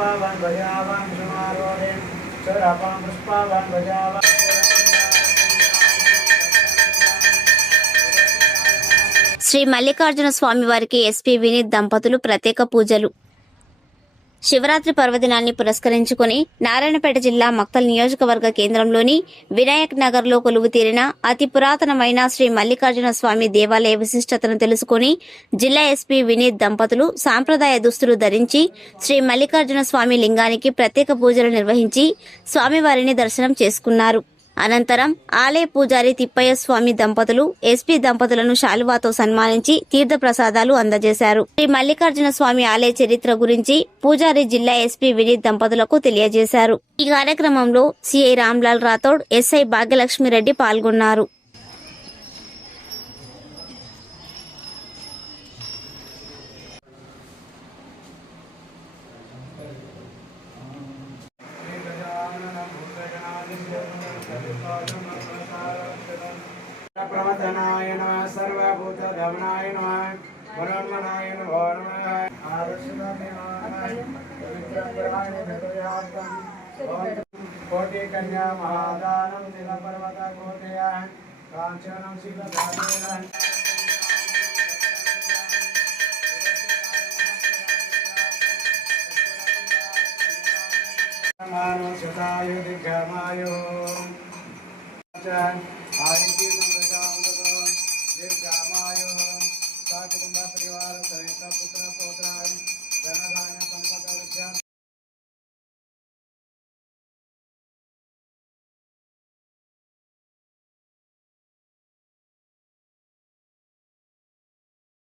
पुष्पावान् भजावान् समारोहे स्वरापां पुष्पावान् भजावान् శ్రీ మల్లికార్జున స్వామివారికి ఎస్పీ వినీత్ దంపతులు ప్రత్యేక పూజలు. శివరాత్రి పర్వదినాన్ని పురస్కరించుకుని నారాయణపేట జిల్లా మక్తల్ నియోజకవర్గ కేంద్రంలోని వినాయక్ నగర్లో కొలువు తీరిన అతి పురాతనమైన శ్రీ మల్లికార్జున స్వామి దేవాలయ విశిష్టతను తెలుసుకుని జిల్లా ఎస్పీ వినీత్ దంపతులు సాంప్రదాయ దుస్తులు ధరించి శ్రీ మల్లికార్జున స్వామి లింగానికి ప్రత్యేక పూజలు నిర్వహించి స్వామివారిని దర్శనం చేసుకున్నారు. అనంతరం ఆలయ పూజారి తిప్పయ్య స్వామి దంపతులు ఎస్పీ దంపతులను శాలువాతో సన్మానించి తీర్థ ప్రసాదాలు అందజేశారు. శ్రీ మల్లికార్జున స్వామి ఆలయ చరిత్ర గురించి పూజారి జిల్లా ఎస్పీ వినీత్ దంపతులకు తెలియజేశారు. ఈ కార్యక్రమంలో సిఐ రామ్లాల్ రాథోడ్ ఎస్ఐ భాగ్యలక్ష్మి రెడ్డి పాల్గొన్నారు. प्रवचनाय नमः सर्वभूतधवनाय नमः। मनोन्मनाय नमो नमः। कोटि कन्या महादानं दिलपर्वत कोटया काञ्चनं शिखधारेण मानो सुतायु दिग्गमायुः I am you the time of the day.